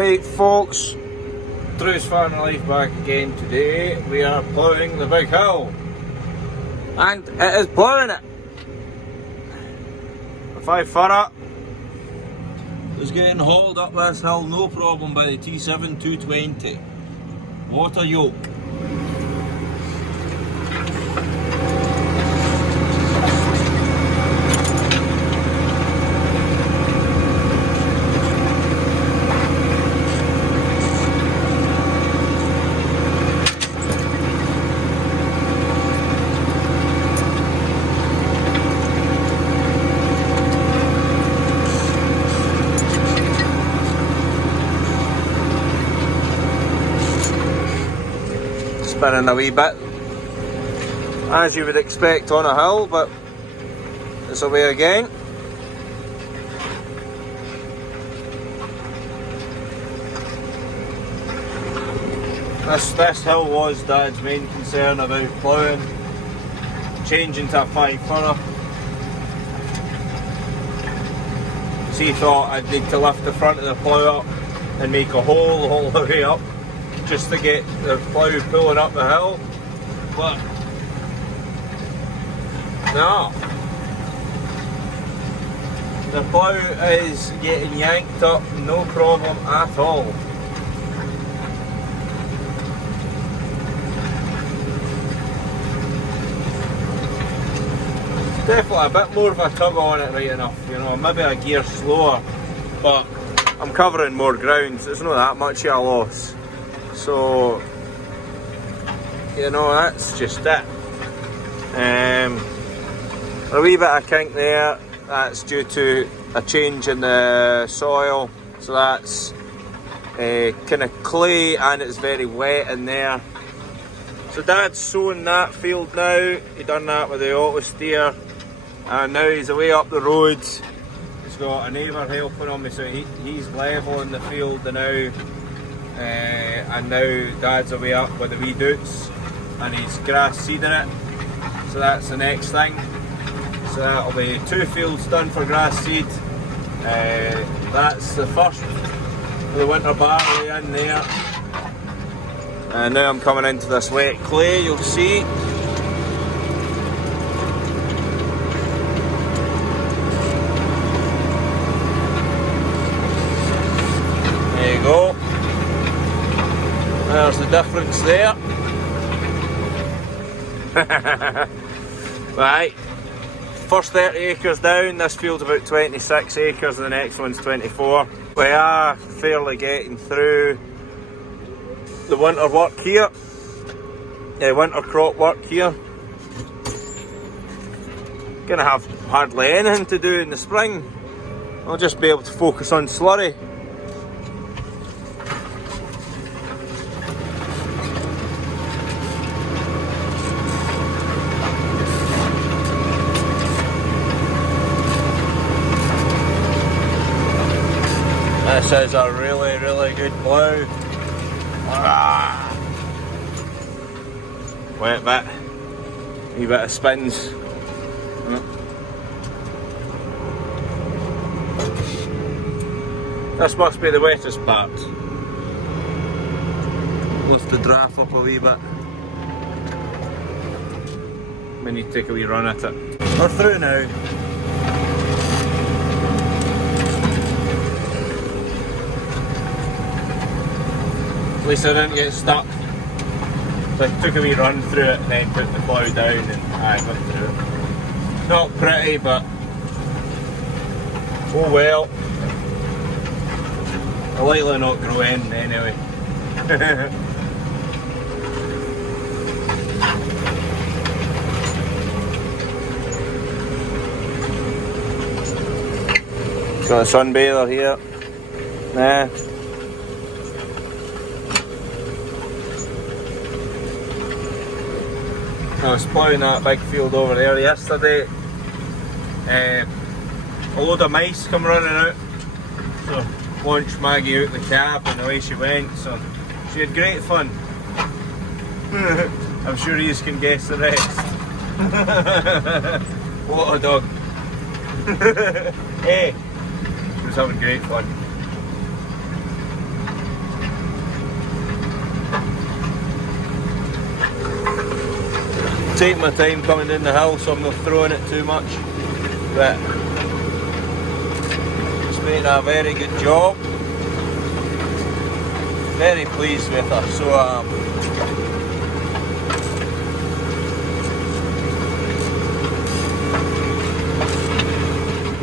Right folks, Drew's Farming Life back again. Today we are ploughing the big hill. And it is ploughing it. If I furrow, it's getting hauled up this hill no problem by the T7220. What a yoke. Spinning a wee bit, as you would expect on a hill, but it's away again. This hill was Dad's main concern about ploughing, changing to a 5 furrow. So he thought I'd need to lift the front of the plough up and make a hole all the way up, just to get the plough pulling up the hill, but no. The plough is getting yanked up, no problem at all. Definitely a bit more of a tug on it, right enough, you know, maybe a gear slower, but I'm covering more ground, so it's not that much of a loss. So, you know, that's just it. A wee bit of kink there, that's due to a change in the soil. So that's kind of clay and it's very wet in there. So Dad's sowing that field now. He done that with the auto steer. And now he's away up the roads. He's got a neighbour helping him, so he's levelling the field now. And now Dad's away up with the wee doots and he's grass seeding it, so that's the next thing. So that'll be 2 fields done for grass seed. That's the first of the winter barley in there, and now I'm coming into this wet clay, you'll see. There you go. There's the difference there. Right, first 30 acres down, this field's about 26 acres and the next one's 24. We are fairly getting through the winter work here, winter crop work here. Gonna have hardly anything to do in the spring. I'll just be able to focus on slurry. This is a really, really good plough. Wet bit, wee bit of spins. This must be the wettest part. Lift the draft up a wee bit. We need to take a wee run at it. We're through now. At least I didn't get stuck. So I took a wee run through it and then put the plough down and I went through it. Not pretty, but oh well. I'll likely not grow in anyway. Got a sunbather here. Nah. I was ploughing that big field over there yesterday. A load of mice come running out, so launched Maggie out the cab and away she went, so she had great fun. I'm sure you can guess the rest. What a dog. Hey, she was having great fun. take my time coming down the hill, so I'm not throwing it too much, but it's making a very good job. Very pleased with her, so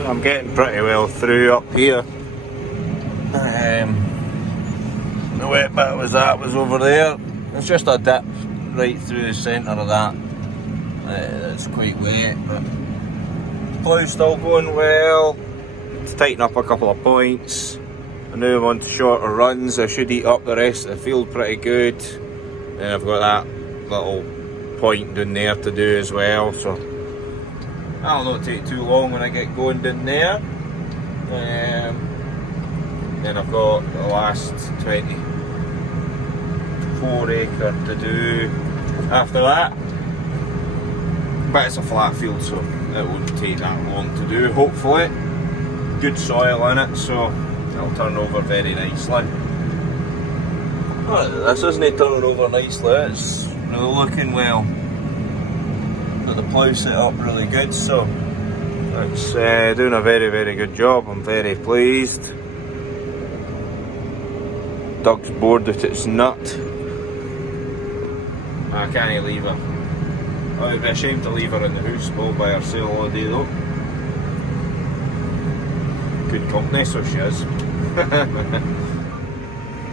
I'm getting pretty well through up here. The wet bit was over there. It's just a dip right through the centre of that. It's quite wet, but plough's still going well. To tighten up a couple of points. I now want shorter runs. I should eat up the rest of the field pretty good. And I've got that little point down there to do as well, so that'll not take too long when I get going down there. Then I've got the last 24 acre to do after that. But it's a flat field, so it won't take that long to do, hopefully. Good soil in it, so it'll turn over very nicely. Oh, this isn't turning over nicely, it's really looking well. Got the plough set up really good, so it's doing a very, very good job. I'm very pleased. Doug's bored that it's nut. I can't leave her. I would be ashamed to leave her in the house all by herself all day though. Good company, so she is.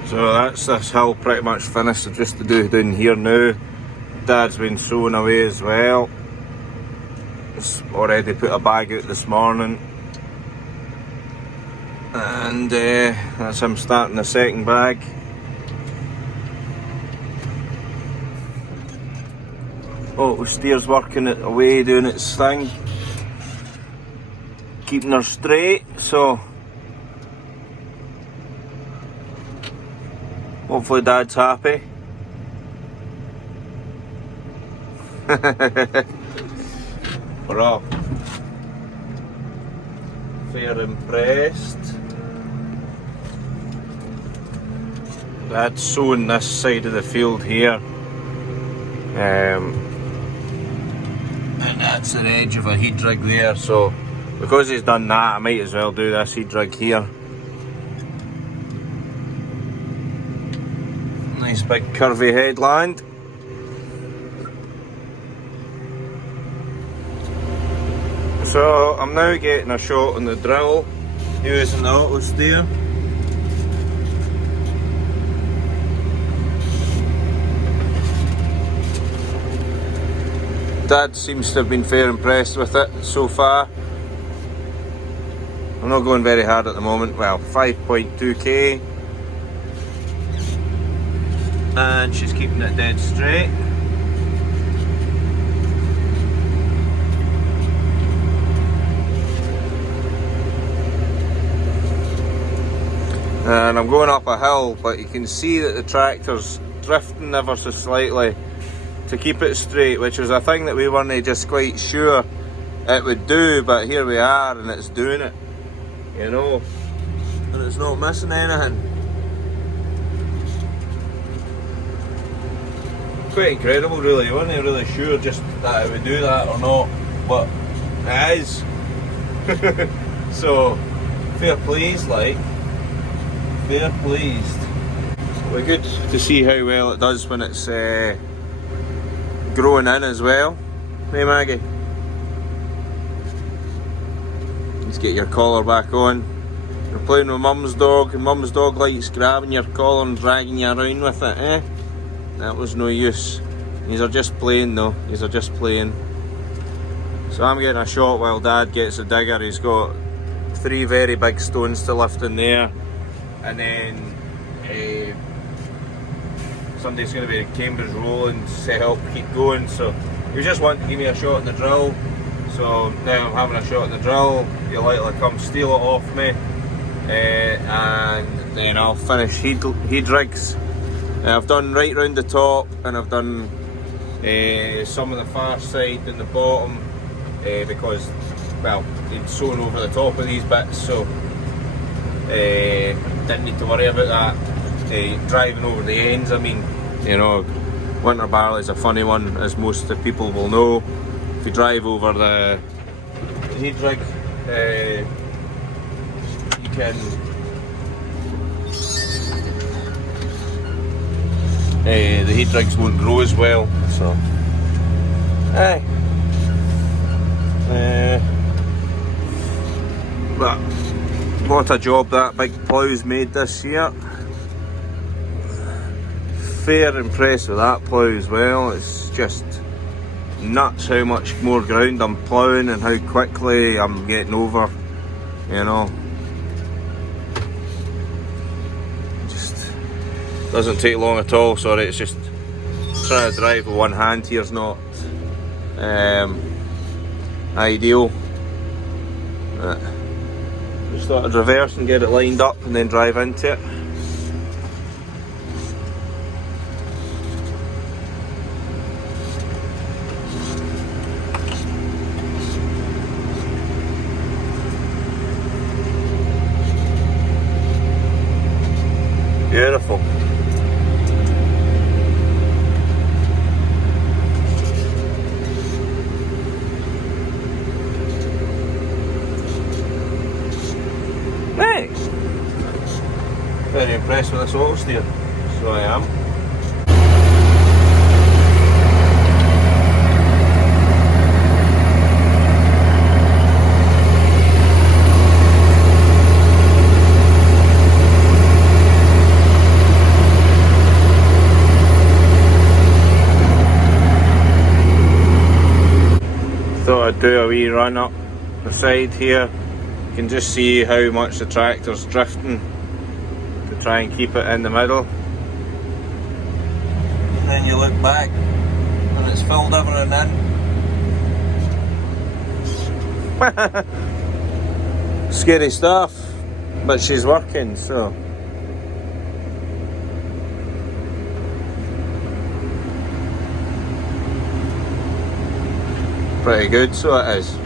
So that's this hill pretty much finished. Just to do down here now. Dad's been sowing away as well. He's already put a bag out this morning. And that's him starting the second bag. Oh, the steer's working it away, doing its thing. Keeping her straight, so hopefully Dad's happy. We're off. Fair impressed. Dad's sowing this side of the field here. And that's the edge of a heat rig there, so because he's done that, I might as well do this heat rig here. Nice big curvy headland. So I'm now getting a shot on the drill using the auto steer. Dad seems to have been fair impressed with it so far. I'm not going very hard at the moment. Well, 5.2k. And she's keeping it dead straight. And I'm going up a hill, but you can see that the tractor's drifting ever so slightly to keep it straight, which was a thing that we weren't just quite sure it would do, but here we are and it's doing it, you know, and it's not missing anything. Quite incredible really. I wasn't really sure just that it would do that or not, but it is. So fair pleased, like, fair pleased. We're good to see how well it does when it's growing in as well. Hey Maggie, let's get your collar back on. You're playing with Mum's dog, and Mum's dog likes grabbing your collar and dragging you around with it, eh? That was no use. These are just playing though, these are just playing. So I'm getting a shot while Dad gets a digger. He's got 3 very big stones to lift in there, and then somebody's going to be Cambridge rolling to help keep going. So you just want to give me a shot in the drill. So now I'm having a shot in the drill. You'll likely come steal it off me, and then I'll finish heat rigs. I've done right round the top, and I've done some of the far side and the bottom, because, well, it's sewn over the top of these bits, so didn't need to worry about that. Driving over the ends, I mean, you know, Winter barley is a funny one, as most of the people will know. If you drive over the heat rig, you can the heat rigs won't grow as well, so but what a job that big plough's made this year. Fair impressed with that plough as well. It's just nuts how much more ground I'm ploughing and how quickly I'm getting over, you know. Just doesn't take long at all. Sorry, it's just trying to drive with one hand here is not ideal. Just thought I'd reverse and get it lined up and then drive into it. Beautiful. Nice. Very impressed with this auto steer. So I am. Thought I'd do a wee run up the side here. You can just see how much the tractor's drifting to try and keep it in the middle. And then you look back and it's filled everything in. Scary stuff, but she's working, so. Pretty good, so it is.